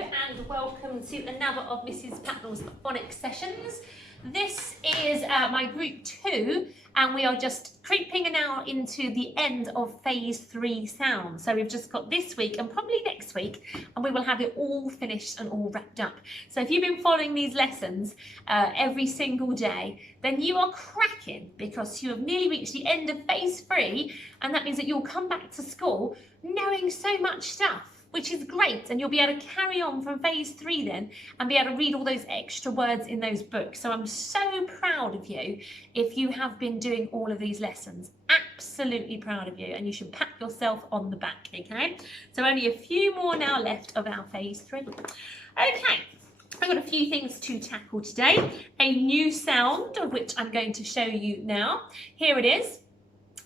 and welcome to another of Mrs. Patnell's phonics sessions. This is my group 2 and we are just creeping now into the end of phase 3 sounds. So we've just got this week and probably next week and we will have it all finished and all wrapped up. So if you've been following these lessons every single day, then you are cracking because you have nearly reached the end of phase 3 and that means that you'll come back to school knowing so much stuff, which is great, and you'll be able to carry on from phase 3 then and be able to read all those extra words in those books. So I'm so proud of you if you have been doing all of these lessons. Absolutely proud of you, and you should pat yourself on the back, okay? So only a few more now left of our phase 3. Okay, I've got a few things to tackle today. A new sound of which I'm going to show you now. Here it is.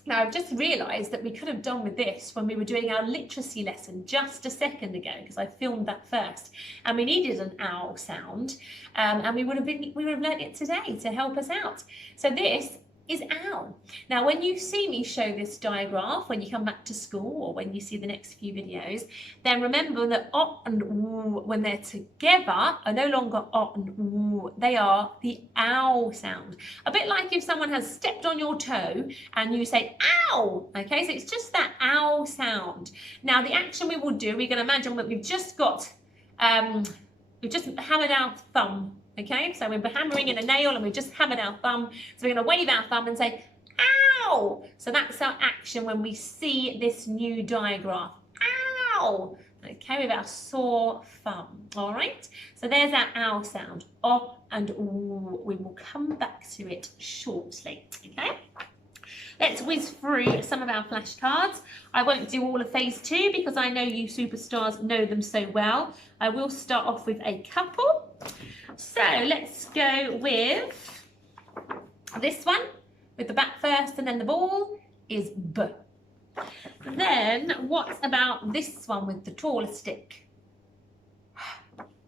Now, I've just realised that we could have done with this when we were doing our literacy lesson just a second ago, because I filmed that first, and we needed an owl sound, and we would have learnt it today to help us out. So this is owl. Now, when you see me show this diagraph, when you come back to school or when you see the next few videos, then remember that O and W, when they're together, are no longer O and W, they are the owl sound. A bit like if someone has stepped on your toe and you say, ow, okay, so it's just that owl sound. Now, the action we will do, we can imagine that we've just got, we've just hammered our thumb. Okay, so we're hammering in a nail and we've just hammered our thumb. So we're going to wave our thumb and say, ow. So that's our action when we see this new diagraph. Ow. Okay, with our sore thumb. All right, so there's our owl sound. O and W. We will come back to it shortly. Okay. Let's whiz through some of our flashcards. I won't do all of phase 2 because I know you superstars know them so well. I will start off with a couple. So let's go with this one, with the bat first and then the ball, is B. Then what about this one with the taller stick?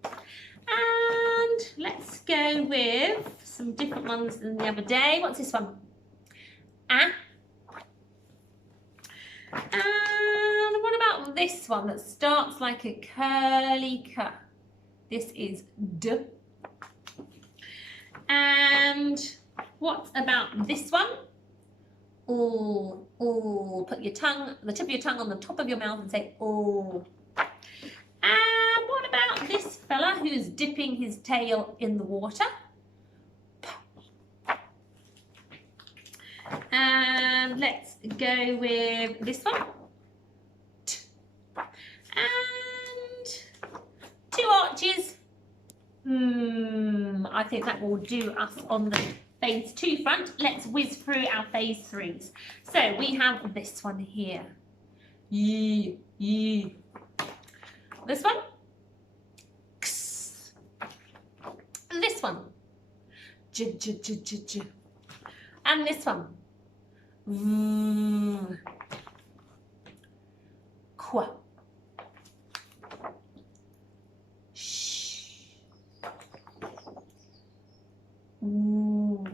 And let's go with some different ones than the other day. What's this one? A. And what about this one that starts like a curly K? This is D. And what about this one? Ooh, ooh. Put your tongue, the tip of your tongue on the top of your mouth and say ooh. And what about this fella who's dipping his tail in the water? And let's go with this one. T. And 2 arches. I think that will do us on the phase 2 front. Let's whiz through our phase 3s. So we have this one here. Yee, yee. This one. X. This one. J, j, j, j, j. And this one. Qua. Shh. Ooh.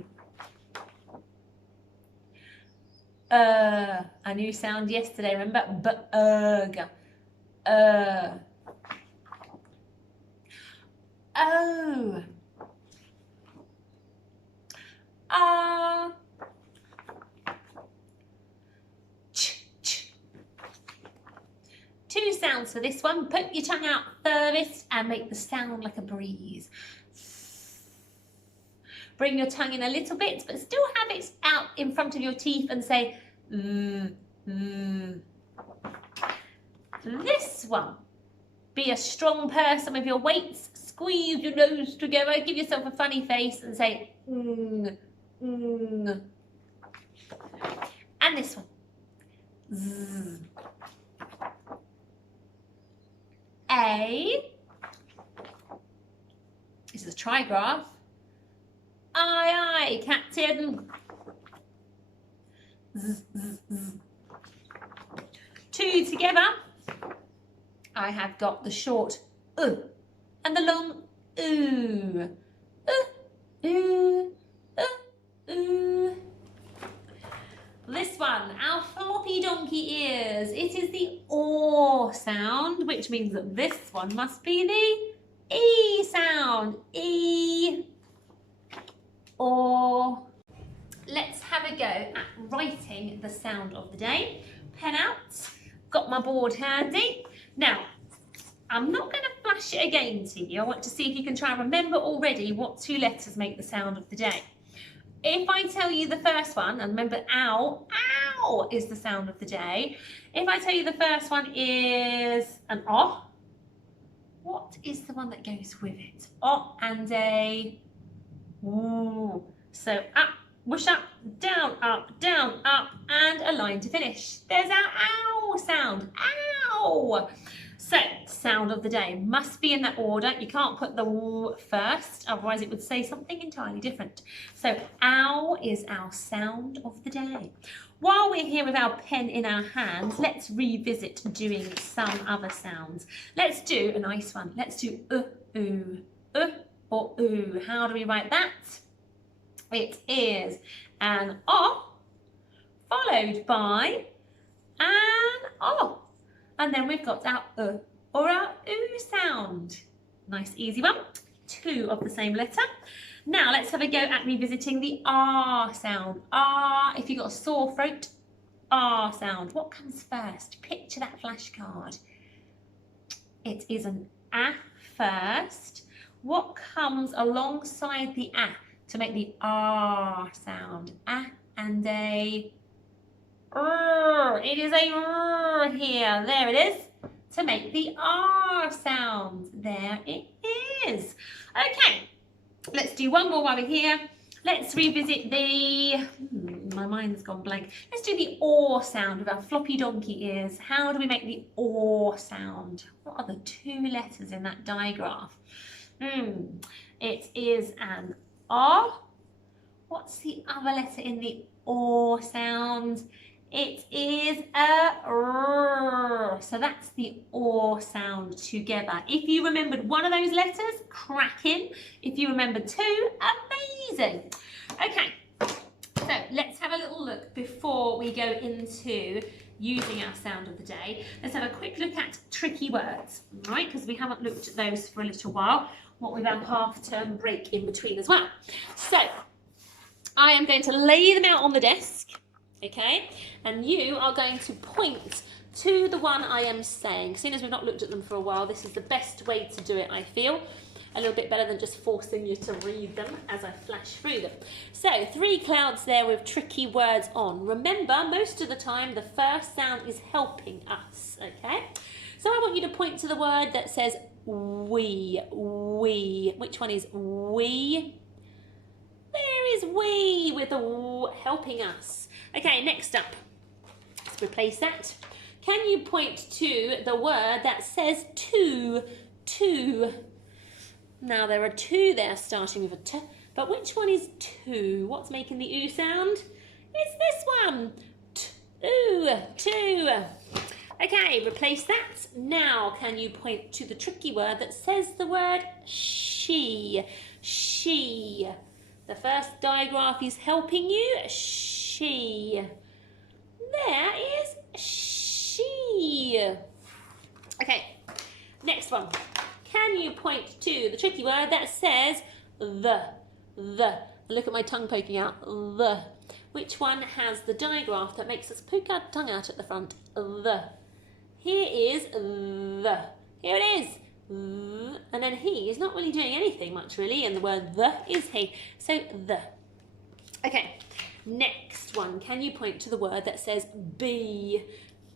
A new sound yesterday, remember? B-erg. Oh. Ch, ch. 2 sounds for this one. Put your tongue out furthest and make the sound like a breeze. Bring your tongue in a little bit, but still have it out in front of your teeth and say, This one. Be a strong person with your weights. Squeeze your nose together. Give yourself a funny face and say, And this one. Z. A. This is a trigraph. Aye, aye, Captain. Z, z, z. 2 together. I have got the short and the long ooh. Ooh. This one. one, our floppy donkey ears. It is the O sound, which means that this one must be the E sound. E, O. Let's have a go at writing the sound of the day. Pen out, got my board handy. Now, I'm not going to flash it again to you. I want to see if you can try and remember already what two letters make the sound of the day. If I tell you the first one, and remember ow, ow is the sound of the day. If I tell you the first one is an O, what is the one that goes with it? O and a ooh. So up, whoosh up, down, and a line to finish. There's our ow sound, ow. So, sound of the day must be in that order. You can't put the w first, otherwise it would say something entirely different. So, ow is our sound of the day. While we're here with our pen in our hands, let's revisit doing some other sounds. Let's do a nice one. Let's do ooh, or ooh. How do we write that? It is an O followed by an O. And then we've got our or our oo sound. Nice easy one. Two of the same letter. Now let's have a go at revisiting the R sound. R, if you've got a sore throat, R sound. What comes first? Picture that flashcard. It is an A first. What comes alongside the A to make the R sound? A and a R. It is a R here. There it is. To make the R sound. There it is. Okay, let's do one more while we're here. Let's revisit the, my mind's gone blank. Let's do the O sound with our floppy donkey ears. How do we make the O sound? What are the two letters in that digraph? It is an O. What's the other letter in the O sound? It is a R. So that's the O sound together. If you remembered one of those letters, cracking. If you remembered two, amazing. Okay, so let's have a little look before we go into using our sound of the day. Let's have a quick look at tricky words, right? Because we haven't looked at those for a little while. What with our half-term break in between as well. So I am going to lay them out on the desk. Okay, and you are going to point to the one I am saying. Seeing as we've not looked at them for a while, this is the best way to do it, I feel. A little bit better than just forcing you to read them as I flash through them. So, 3 clouds there with tricky words on. Remember, most of the time, the first sound is helping us, okay? So I want you to point to the word that says we. Which one is we? There is we with the w helping us. Okay, next up, let's replace that. Can you point to the word that says two? Now there are 2 there starting with a T, but which one is 2? What's making the oo sound? It's this one. T-oo, 2. Okay, replace that. Now can you point to the tricky word that says the word she? She. The first digraph is helping you. She. There is she. Okay, next one. Can you point to the tricky word that says the? Look at my tongue poking out. The. Which one has the digraph that makes us poke our tongue out at the front? The. Here is the. Here it is. And then he is not really doing anything much really, and the word the is he. So the. Okay, next one. Can you point to the word that says be?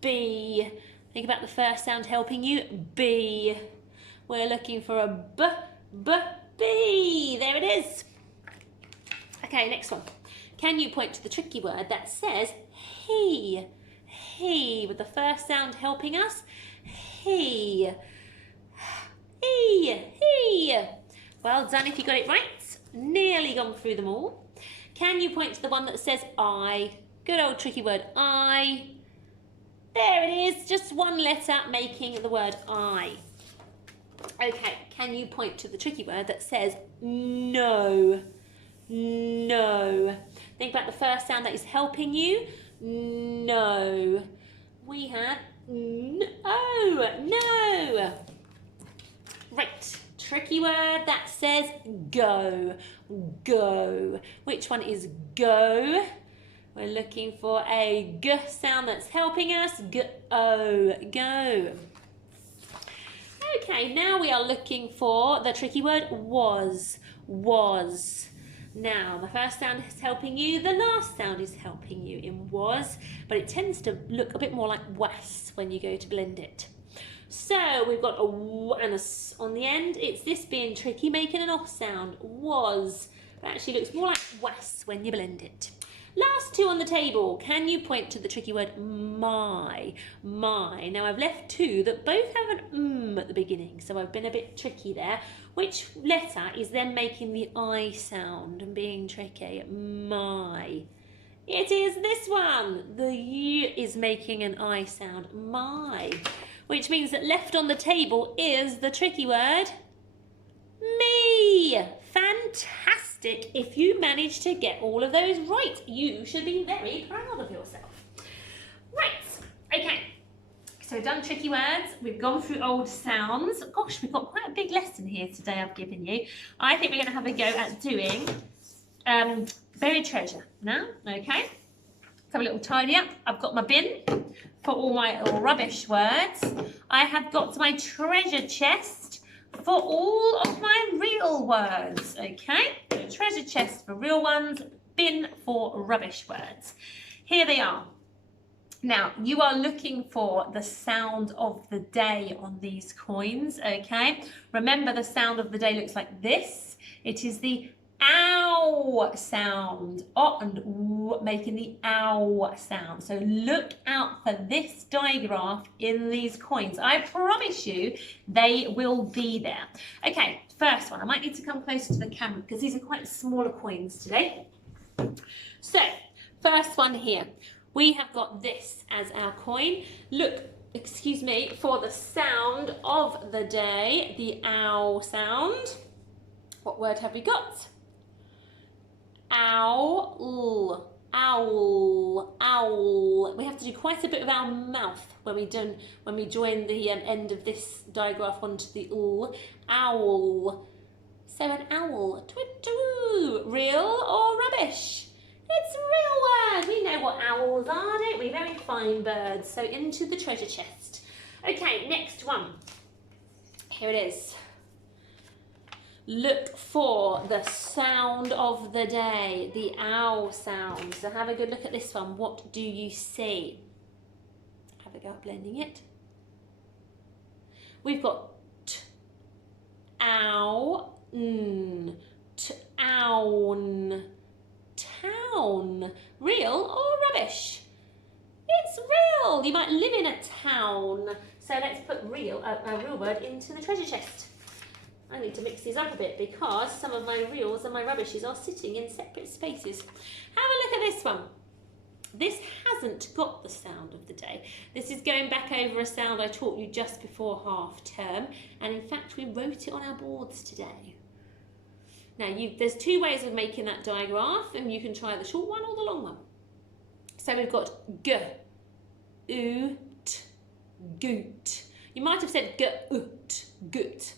Be. Think about the first sound helping you. Be. We're looking for a B. There it is. Okay, next one. Can you point to the tricky word that says he? He, with the first sound helping us. He. He. Well done if you got it right. Nearly gone through them all. Can you point to the one that says I? Good old tricky word, I. There it is, just one letter making the word I. Okay, can you point to the tricky word that says no? No. Think about the first sound that is helping you. no. We had no. Right, tricky word that says go, go. Which one is go? We're looking for a g sound that's helping us. Go, go. Okay, now we are looking for the tricky word was, was. Now, the first sound is helping you, the last sound is helping you in was, but it tends to look a bit more like was when you go to blend it. So, we've got a w and a s on the end. It's this being tricky, making an off sound, was. It actually looks more like was when you blend it. Last two on the table. Can you point to the tricky word my? My. Now I've left two that both have an at the beginning, so I've been a bit tricky there. Which letter is then making the I sound and being tricky? My. It is this one. The U is making an I sound. My. Which means that left on the table is the tricky word me. Fantastic. If you manage to get all of those right, you should be very proud of yourself. Right, okay. So we've done tricky words, we've gone through old sounds. Gosh, we've got quite a big lesson here today I've given you. I think we're going to have a go at doing buried treasure now, okay? Let's have a little tidy up. I've got my bin for all my rubbish words. I have got my treasure chest for all of my real words, okay? So treasure chest for real ones, bin for rubbish words. Here they are. Now, you are looking for the sound of the day on these coins, okay? Remember, the sound of the day looks like this. It is the ow sound, o and w, making the ow sound. So look out for this digraph in these coins. I promise you they will be there. Okay, first one. I might need to come closer to the camera because these are quite smaller coins today. So, first one here. We have got this as our coin. Look, excuse me, for the sound of the day, the ow sound. What word have we got? Owl, owl, owl. We have to do quite a bit of our mouth when we join the end of this digraph onto the l. Owl. So an owl. Twit-twoo. Real or rubbish? It's a real word. We know what owls are, don't we? Very fine birds. So into the treasure chest. Okay, next one. Here it is. Look for the sound of the day, the owl sound. So have a good look at this one. What do you see? Have a go at blending it. We've got t, ow, n, t, own, town. Real or rubbish? It's real. You might live in a town. So let's put a real word into the treasure chest. I need to mix these up a bit because some of my reals and my rubbishes are sitting in separate spaces. Have a look at this one. This hasn't got the sound of the day. This is going back over a sound I taught you just before half term, and in fact we wrote it on our boards today. Now there's two ways of making that digraph, and you can try the short one or the long one. So we've got g, oot, goot. You might have said g, oot, goot.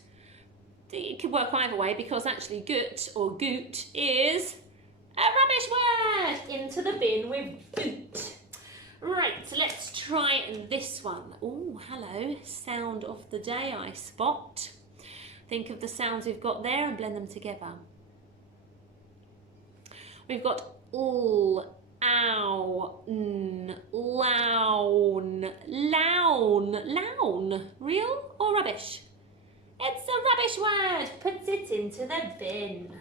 It could work either way because actually gut or goot is a rubbish word. Into the bin with boot. Right, so let's try this one. Oh, hello. Sound of the day I spot. Think of the sounds we've got there and blend them together. We've got l, ow, n, lown, lown, lown. Real or rubbish? It's a rubbish word. Puts it into the bin.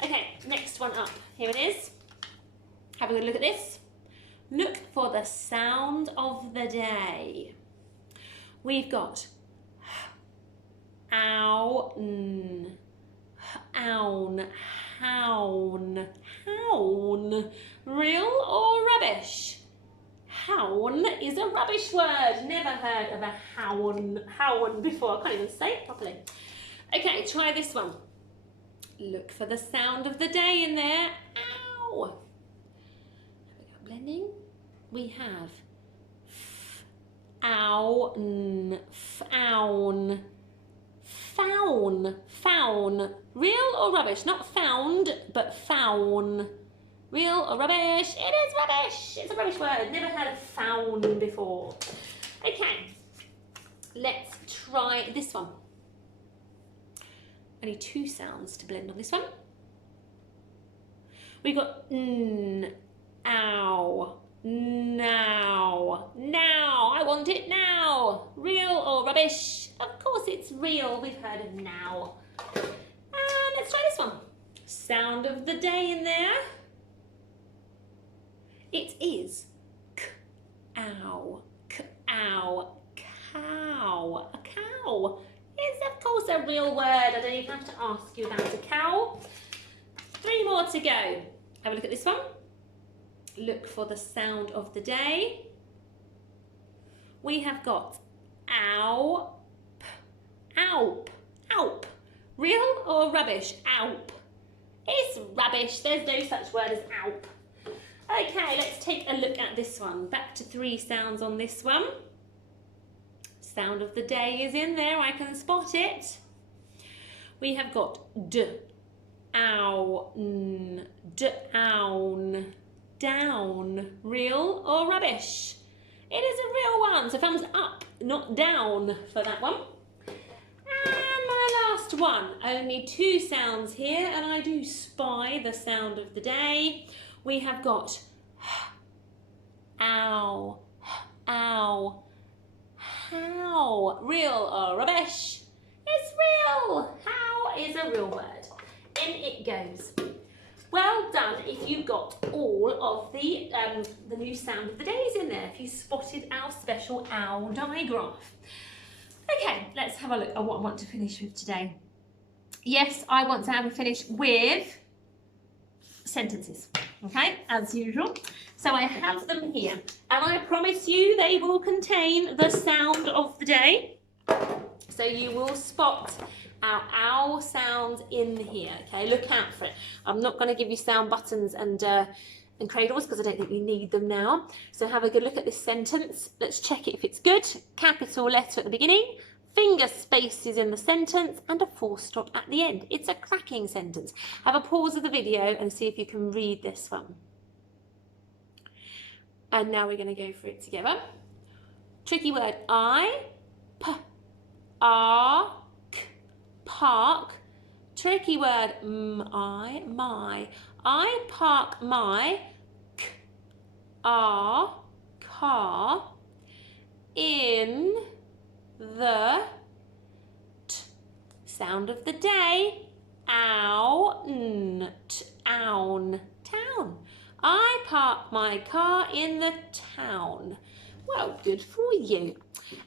Okay, next one up. Here it is. Have a good look at this. Look for the sound of the day. We've got ow, n, own, hown, hown. Real or rubbish? Hown is a rubbish word. Never heard of a hown before. I can't even say it properly. Okay, try this one. Look for the sound of the day in there. Ow. Have we got blending? we have own, fown, fawn, fawn. Real or rubbish? Not found, but fawn. Real or rubbish? It is rubbish. It's a rubbish word. Never heard of fawn before. Okay, let's try this one. Only 2 sounds to blend on this one. We got n, ow, now, now. I want it now. Real or rubbish? Of course it's real. We've heard of now. And let's try this one. Sound of the day in there. It is k-ow, k-ow, cow. A cow is of course a real word. I don't even have to ask you about a cow. 3 more to go. Have a look at this one. Look for the sound of the day. We have got ow, alp, alp. Real or rubbish? Alp. It's rubbish. There's no such word as alp. Okay, let's take a look at this one. Back to 3 sounds on this one. Sound of the day is in there. I can spot it. We have got d, ow, n, down, down. Real or rubbish? It is a real one. So thumbs up, not down for that one. And my last one. Only 2 sounds here, and I do spy the sound of the day. We have got ow, ow, how. Real or rubbish? It's real. How is a real word. In it goes. Well done if you got all of the new sound of the days in there, if you spotted our special owl digraph. Okay, let's have a look at what I want to finish with today. Yes, I want to have a finish with sentences, okay, as usual. So I have them here, and I promise you they will contain the sound of the day. So you will spot our owl sounds in here, okay? Look out for it. I'm not going to give you sound buttons and cradles because I don't think you need them now. So have a good look at this sentence. Let's check it if it's good. Capital letter at the beginning, finger spaces in the sentence, and a full stop at the end. It's a cracking sentence. Have a pause of the video and see if you can read this one. And now we're going to go for it together. Tricky word, I, p, r, k, park. Tricky word, I, my. I park my car in the sound of the day, own, town. I park my car in the town. Well, good for you.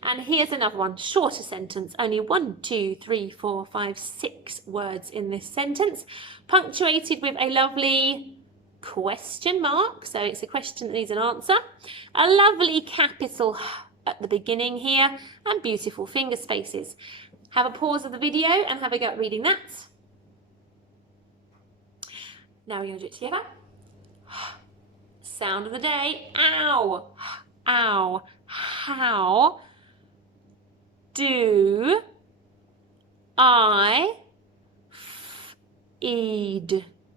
And here's another one, shorter sentence, only 1, 2, 3, 4, 5, 6 words in this sentence, punctuated with a lovely question mark, so it's a question that needs an answer, a lovely capital at the beginning here, and beautiful finger spaces. Have a pause of the video and have a go at reading that. Now we're going to do it together. Sound of the day, ow, ow, how do I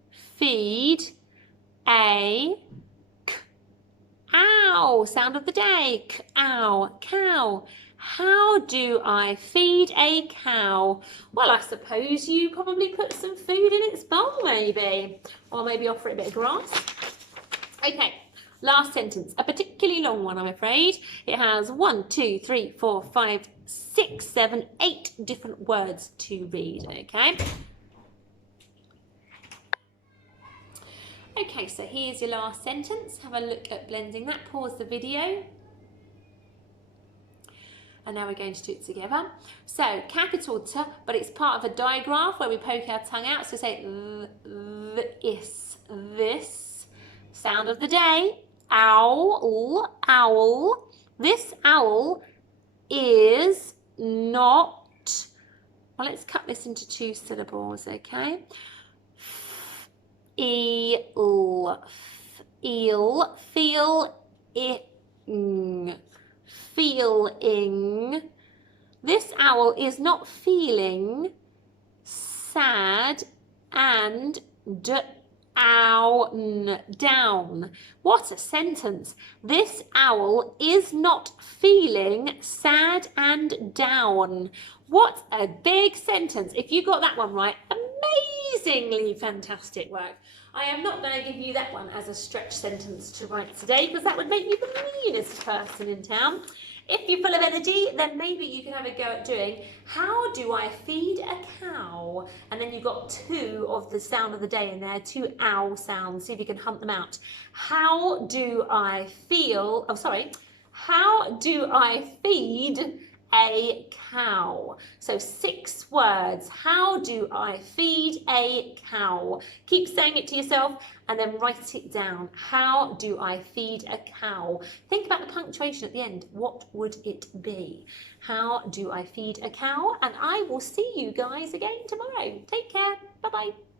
feed a ow, sound of the day, ow, cow. How do I feed a cow? Well, I suppose you probably put some food in its bowl maybe, or maybe offer it a bit of grass. Okay, last sentence, a particularly long one I'm afraid. It has 1, 2, 3, 4, 5, 6, 7, 8 different words to read, okay? Okay, so here's your last sentence. Have a look at blending that. Pause the video. And now we're going to do it together. So, capital T, but it's part of a digraph where we poke our tongue out. So say this. Sound of the day, owl, owl. This owl is not, well, let's cut this into 2 syllables, okay? Eel, feel, feeling. This owl is not feeling sad and down. What a sentence. This owl is not feeling sad and down. What a big sentence. If you got that one right, amazingly fantastic work. I am not going to give you that one as a stretch sentence to write today because that would make you the meanest person in town. If you're full of energy, then maybe you can have a go at doing, how do I feed a cow? And then you've got 2 of the sound of the day in there, 2 owl sounds. See if you can hunt them out. How do I feel, how do I feed a cow? So 6 words. How do I feed a cow? Keep saying it to yourself and then write it down. How do I feed a cow? Think about the punctuation at the end. What would it be? How do I feed a cow? And I will see you guys again tomorrow. Take care. Bye-bye.